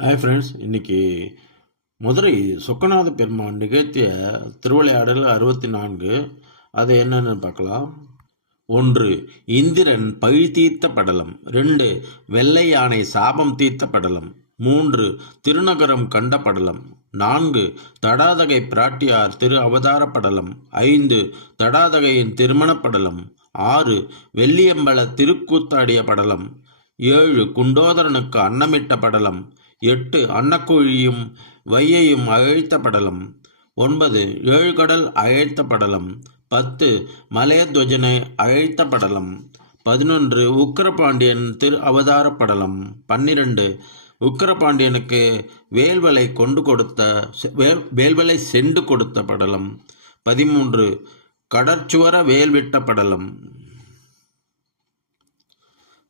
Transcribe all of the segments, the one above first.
Hi friends இன்னைக்கு மதுரை சொக்கநாத பெருமான் நிகழ்த்திய திருவிளையாடல் அறுபத்தி நான்கு அது என்னென்னு பார்க்கலாம். ஒன்று இந்திரன் பழி தீர்த்த படலம். ரெண்டு வெள்ளை யானை சாபம் தீர்த்த படலம். மூன்று திருநகரம் கண்ட படலம். நான்கு தடாதகை பிராட்டியார் திரு அவதார படலம். ஐந்து தடாதகையின் திருமணப் படலம். ஆறு வெள்ளியம்பல திருக்கூத்தாடிய படலம். ஏழு குண்டோதரனுக்கு அன்னமிட்ட படலம். எட்டு அன்னக்குழியும் வையையும் அழைத்த படலம். ஒன்பது ஏழு கடல் அழைத்த படலம். பத்து மலையத்வஜனை அழைத்த படலம். பதினொன்று உக்கிரபாண்டியன் திரு அவதார படலம். பன்னிரண்டு உக்கிரபாண்டியனுக்கு வேல்வலை கொண்டு கொடுத்த வேல்வலை செண்டு கொடுத்த படலம். பதிமூன்று கடற்சுவர வேல்விட்ட படலம்.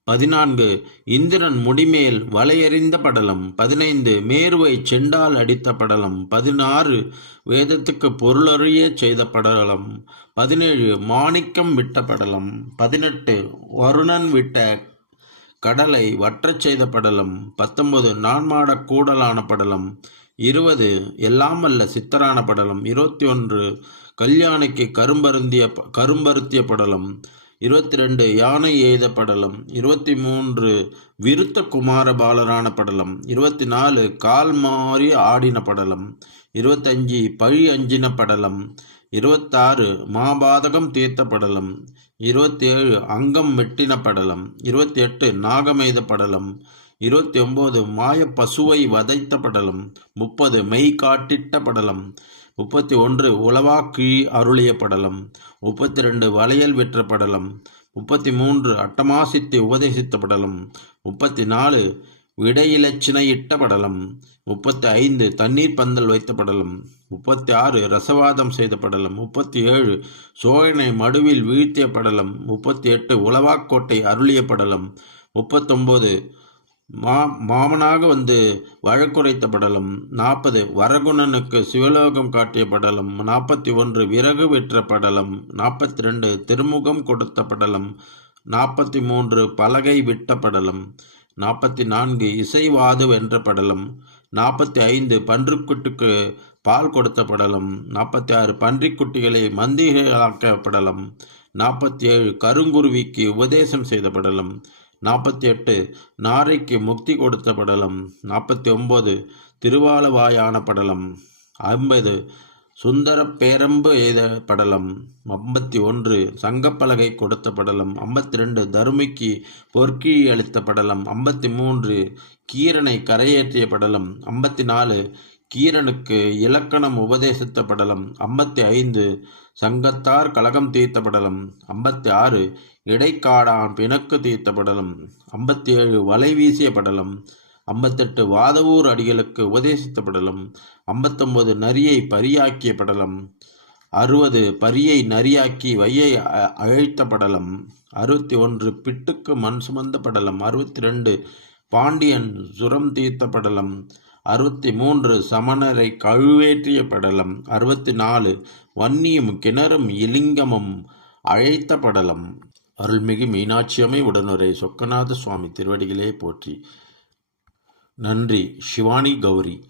பதினான்கு. இந்திரன் முடிமேல் வலையறிந்த படலம். பதினைந்து. மேருவை செண்டால் அடித்த படலம். பதினாறு. வேதத்துக்கு பொருளறிய செய்த படலம். பதினேழு. மாணிக்கம் விட்ட படலம். பதினெட்டு. வருணன் விட்ட கடலை வற்றச் செய்த படலம். பத்தொன்பது. நான்மாடக் கூடலான படலம். இருபது. எல்லாம் அல்ல சித்தரான படலம். இருபத்தி ஒன்று. கல்யாணிக்கு கரும்பருந்திய கரும்பருத்திய படலம். இருபத்தி ரெண்டு யானை எய்த படலம் இருபத்தி மூன்று விருத்த குமார பாலரான படலம் இருபத்தி நாலு கால் மாறி ஆடின படலம் இருபத்தஞ்சி பழி அஞ்சின படலம் இருபத்தாறு மாபாதகம் தீர்த்த படலம் இருபத்தி ஏழு அங்கம் வெட்டின படலம் இருபத்தி எட்டு நாகமெய்த படலம் இருபத்தி ஒம்பது மாய பசுவை வதைத்த படலம் முப்பது மெய் காட்டிட்ட படலம் முப்பத்தி ஒன்று உளவாக்கி அருளிய படலம் முப்பத்தி ரெண்டு வளையல் வெற்ற படலம் முப்பத்தி மூன்று அட்டமாசித்து உபதேசித்த படலம் முப்பத்தி நாலு விடையிலச்சினையிட்ட படலம் முப்பத்தி ஐந்து தண்ணீர் பந்தல் வைத்த படலம் முப்பத்தி ஆறு ரசவாதம் செய்த படலம் முப்பத்தி ஏழு சோழனை மடுவில் வீழ்த்திய படலம் முப்பத்தி எட்டு உளவாக்கோட்டை அருளிய படலம் முப்பத்தொம்போது மா மாமனாக வந்து வழக்குரைத்த படலம் நாற்பது வரகுணனுக்கு சிவலோகம் காட்டிய படலம் நாற்பத்தி ஒன்று விறகு வெற்ற படலம் நாற்பத்தி ரெண்டு திருமுகம் கொடுத்த படலம் நாற்பத்தி மூன்று பலகை விட்ட படலம் நாற்பத்தி நான்கு இசைவாது வென்ற படலம் நாற்பத்தி ஐந்து பன்றுக்குட்டுக்கு பால் கொடுத்த படலம் நாற்பத்தி ஆறு பன்றிக்குட்டிகளை மந்திகளாக்க படலம் நாற்பத்தி ஏழு கருங்குருவிக்கு உபதேசம் செய்த படலம் நாற்பத்தி எட்டு நாரைக்கு முக்தி கொடுத்த படலம். நாற்பத்தி ஒம்பது திருவாலவாயான படலம். ஐம்பது. சுந்தர பேரம்பு எய்த படலம். ஐம்பத்தி ஒன்று சங்கப்பலகை கொடுத்த படலம். ஐம்பத்தி ரெண்டு தருமிக்கு பொற்கி அளித்த படலம். ஐம்பத்தி மூன்று கீரனை கரையேற்றிய படலம். ஐம்பத்தி நாலு கீரனுக்கு இலக்கணம் உபதேசித்த படலம் ஐம்பத்தி ஐந்து சங்கத்தார் கலகம் தீர்த்த படலம் ஐம்பத்தி ஆறு இடைக்காடான் பிணக்கு தீர்த்த படலம் ஐம்பத்தி ஏழு வலை வீசிய படலம். ஐம்பத்தெட்டு வாதவூர் அடிகளுக்கு உபதேசித்த படலம் ஐம்பத்தொம்பது நரியை பரியாக்கிய படலம். அறுபது பரியை நரியாக்கி வையை அழைத்த படலம். அறுபத்தி ஒன்று பிட்டுக்கு மண் சுமந்த படலம். அறுபத்தி ரெண்டு பாண்டியன் சுரம் தீர்த்த படலம். அறுபத்தி மூன்று சமணரை கழுவேற்றிய படலம் அறுபத்தி நாலு வன்னியும் கிணறும் இலிங்கமும் அழைத்த படலம் அருள்மிகு மீனாட்சியம்மை உடனுரை சொக்கநாத சுவாமி திருவடிகளே போற்றி. நன்றி சிவானி கௌரி.